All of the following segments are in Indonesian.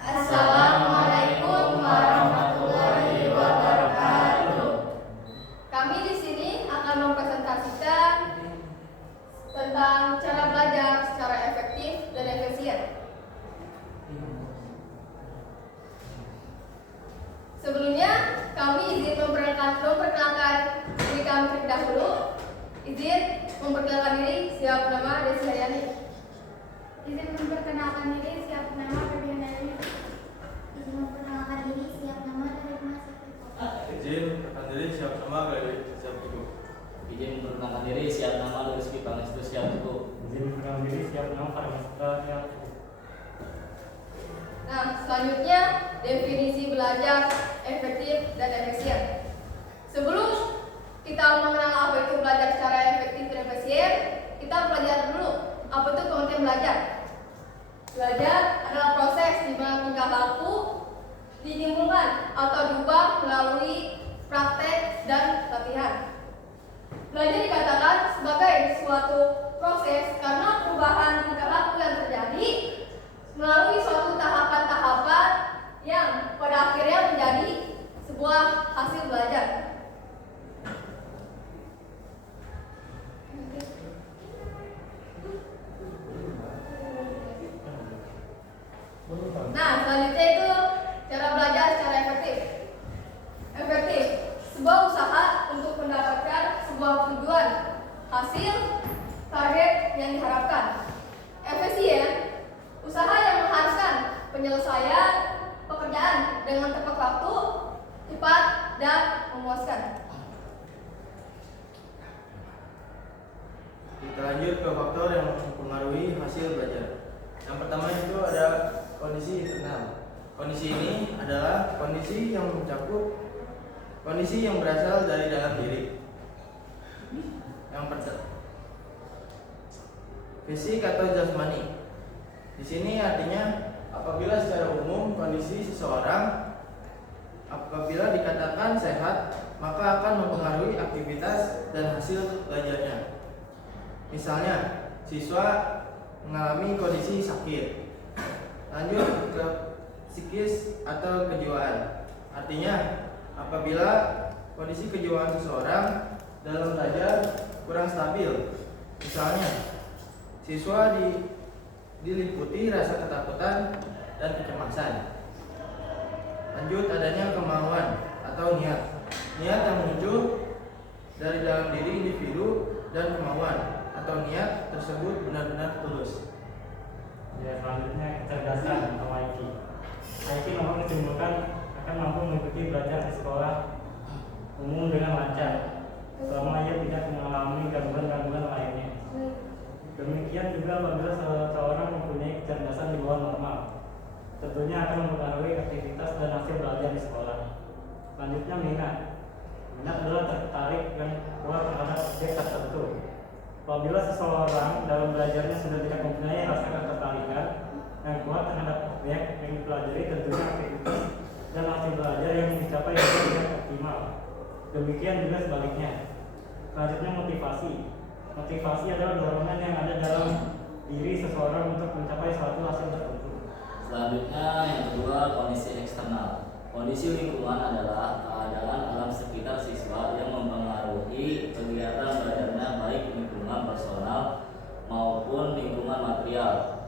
Assalamualaikum warahmatullahi wabarakatuh. Kami di sini akan mempresentasikan tentang cara belajar secara efektif dan efisien. Sebelumnya, kami izin memperkenalkan diri kami terlebih dahulu. Izin memperkenalkan diri, siapa nama Desi Hayani. Izin memperkenalkan diri, siapa nama Ferdian Dani. Izin memperkenalkan diri, siapa nama Darima Sakriko. Izin memperkenalkan diri, siapa nama Glewi Sabtuku. Izin memperkenalkan diri, siapa nama Rizky Pangestu Siaptuku. Izin memperkenalkan diri, siapa nama Farmasta Siaptuku. Nah, selanjutnya definisi belajar efektif dan efisien. Sebelum kita mengenal apa itu belajar secara efektif dan efisien, kita belajar dulu apa itu pengertian belajar. Belajar adalah proses di mana tingkah laku ditimbulkan atau diubah melalui praktek dan latihan. Belajar dikatakan sebagai suatu proses karena perubahan tingkah laku yang terjadi melalui suatu tahapan-tahapan yang pada akhirnya menjadi sebuah hasil belajar. Nah, selanjutnya itu cara belajar secara efektif. Efektif, sebuah usaha untuk mendapatkan sebuah tujuan, hasil, target yang diharapkan. Efisien, usaha yang mengharuskan penyelesaian pekerjaan dengan tepat waktu, cepat, dan memuaskan. Kita lanjut ke faktor yang mempengaruhi hasil belajar. Yang pertama itu ada kondisi internal. Kondisi ini adalah kondisi yang mencakup kondisi yang berasal dari dalam diri. Yang pertama, fisik atau jasmani. Di sini artinya apabila secara umum kondisi seseorang apabila dikatakan sehat, maka akan mempengaruhi aktivitas dan hasil belajarnya. Misalnya, siswa mengalami kondisi sakit. Lanjut ke psikis atau kejiwaan. Artinya, apabila kondisi kejiwaan seseorang dalam belajar kurang stabil. Misalnya, siswa diliputi rasa ketakutan dan kecemasan. Lanjut, adanya kemauan atau niat. Niat yang muncul dari dalam diri individu dan kemauan atau niat tersebut benar-benar tulus. Ya, selanjutnya kecerdasan atau IQ. IQ memang ditimbulkan akan mampu mengikuti belajar di sekolah umum dengan lancar, selama ia tidak mengalami gangguan-gangguan lainnya. Demikian juga apabila seseorang mempunyai kecerdasan di bawah normal, tentunya akan mempengaruhi aktivitas dan hasil belajar di sekolah. Selanjutnya minat. Minat adalah tertarik dan kuat terhadap objek tertentu. Apabila seseorang dalam belajarnya sudah tidak mempunyai rasa ketertarikan yang kuat terhadap objek yang dipelajari, tentunya aktivitas dan hasil belajar yang dicapai tidak optimal. Demikian juga sebaliknya. Selanjutnya motivasi. Motivasi adalah dorongan yang ada dalam diri seseorang untuk mencapai suatu hasil tertentu. Selanjutnya yang kedua, kondisi eksternal. Kondisi lingkungan adalah keadaan alam sekitar siswa yang mempengaruhi kegiatan belajarnya, baik lingkungan personal maupun lingkungan material.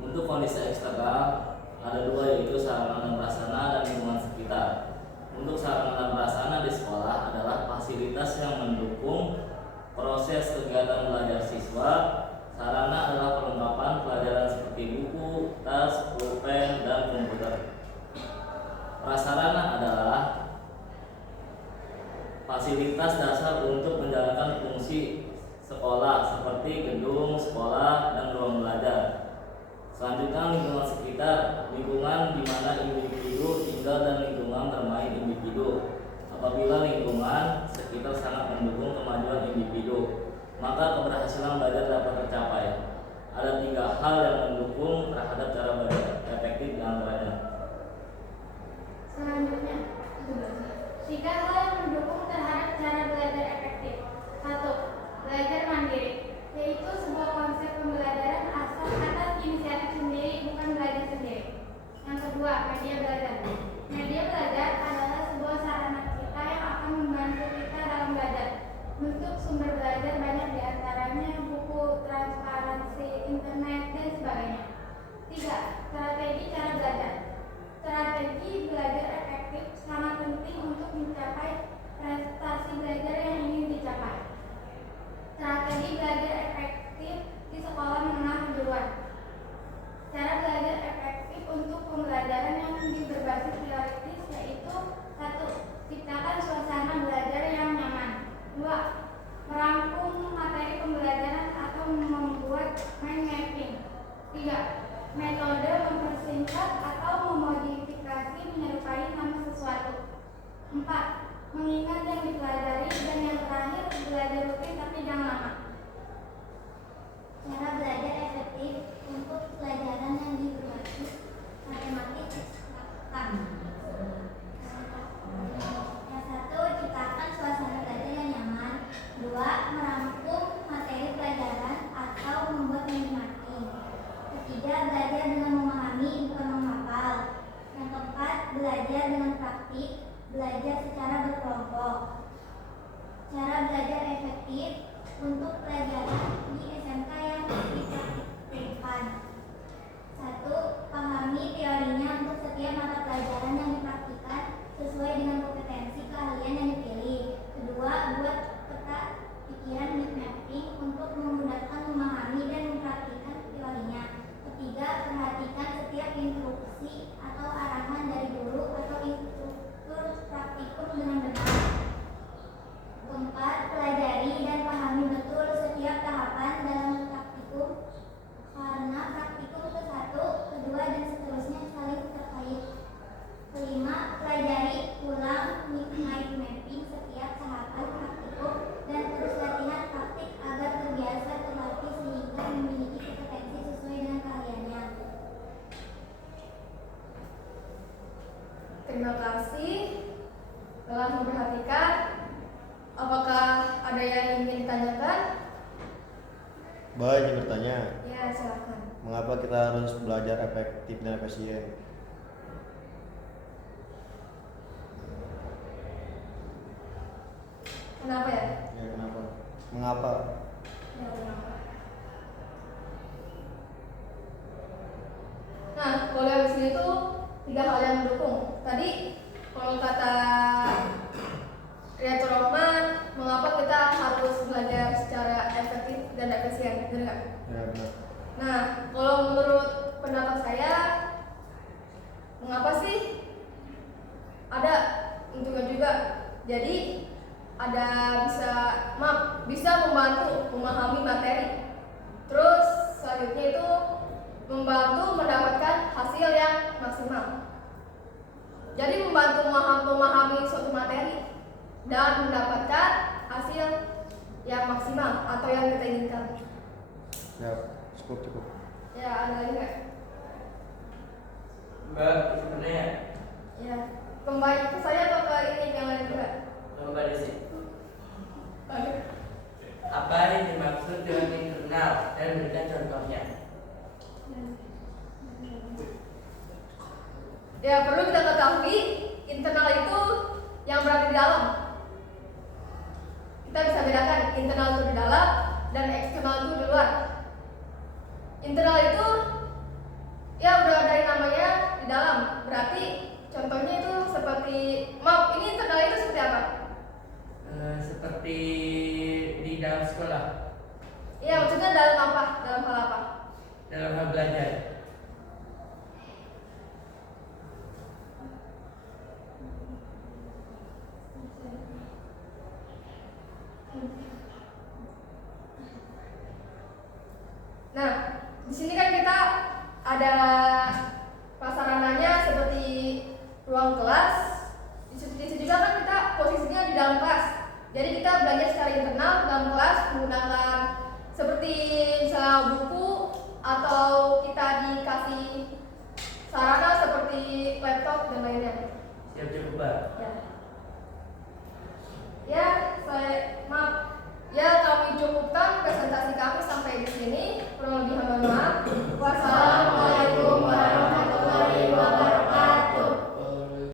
Untuk kondisi eksternal ada dua, yaitu sarana dan prasarana dan lingkungan sekitar. Untuk sarana dan prasarana di sekolah adalah fasilitas yang mendukung proses kegiatan belajar siswa. Sarana adalah perlengkapan pelajaran seperti buku, tas, pulpen, dan komputer. Prasarana adalah fasilitas dasar untuk menjalankan fungsi sekolah seperti gedung sekolah dan ruang belajar. Selanjutnya lingkungan sekitar, lingkungan di mana individu tinggal dan lingkungan bermain individu. Apabila lingkungan sekitar sangat mendukung kemajuan individu, maka keberhasilan belajar dapat 3. Metode mempersingkat atau memodifikasi menyerupai nama sesuatu. 4. Mengingat yang dipelajari. Dan yang terakhir, belajar rutin tapi jangan lama. Cara belajar efektif untuk pelajaran yang dibermati matematik ekstraktan. Yang satu, ciptakan suasana belajar yang nyaman. 2. Merangkum materi pelajaran atau membuat menikmati. 3. Belajar dengan memahami bukan menghafal. Yang keempat, belajar dengan praktik, belajar secara berkelompok. Cara belajar efektif untuk pelajaran di SMK yang dipraktikkan. 1. Pahami teorinya untuk setiap mata pelajaran yang dipraktikkan sesuai dengan kompetensi keahlian yang dipilih. 2. Buat peta pikiran mind mapping untuk memudahkan memahami dan mempraktikkan teorinya. 3. Perhatikan setiap instruksi atau arahan dari guru atau instruktur praktikum dengan benar. 4. Pelajari dan pahami betul setiap tahapan dalam praktikum karena praktikum ke satu, kedua, dan seterusnya saling terkait. 5. Pelajari ulang mind mapping setiap tahapan praktikum dan terus latihan praktik agar terbiasa terlatih sehingga memiliki kompetensi sesuai dengan keahliannya. Terima kasih telah memperhatikan. Apakah ada yang ingin ditanyakan? Baik, ingin bertanya, Ya, silakan. mengapa kita harus belajar efektif dan efisien? Kenapa ya? Ya, kenapa? Mengapa? Ya, kenapa? Nah, kalau yang di sini tuh 3 hal yang mendukung. Tadi kalau kata Kreator Rohman, mengapa kita harus belajar secara efektif dan efisien, benar nggak? Ya, benar. Nah, kalau menurut pendapat saya, mengapa sih? Ada untungnya juga. Jadi ada bisa membantu memahami materi. Terus selanjutnya itu membantu mendapatkan hasil yang maksimal. Jadi membantu memahami suatu materi dan mendapatkan hasil yang maksimal atau yang kita inginkan. Ya, cukup. Ya, ada lagi nggak? Mbak, sebenarnya Ya, kembali ke saya atau ke ini yang lain juga? Mbak Desi, Oke. apa yang dimaksud dengan internal dan berikan contohnya? Ya, perlu kita ketahui internal itu yang berada di dalam. Kita bisa bedakan internal itu di dalam dan eksternal itu di luar. Internal itu ya udah dari namanya di dalam. Berarti contohnya itu seperti ini internal itu seperti apa? Seperti di dalam sekolah, Iya, maksudnya dalam apa? Dalam hal apa? dalam hal belajar. Nah, di sini kan kita ada prasarananya seperti ruang kelas. Di situ juga kan kita posisinya di dalam kelas. Jadi kita belajar secara internal dalam kelas menggunakan seperti misalnya buku atau kita dikasih sarana seperti laptop dan lainnya. Siap cukup, Mbak. Ya.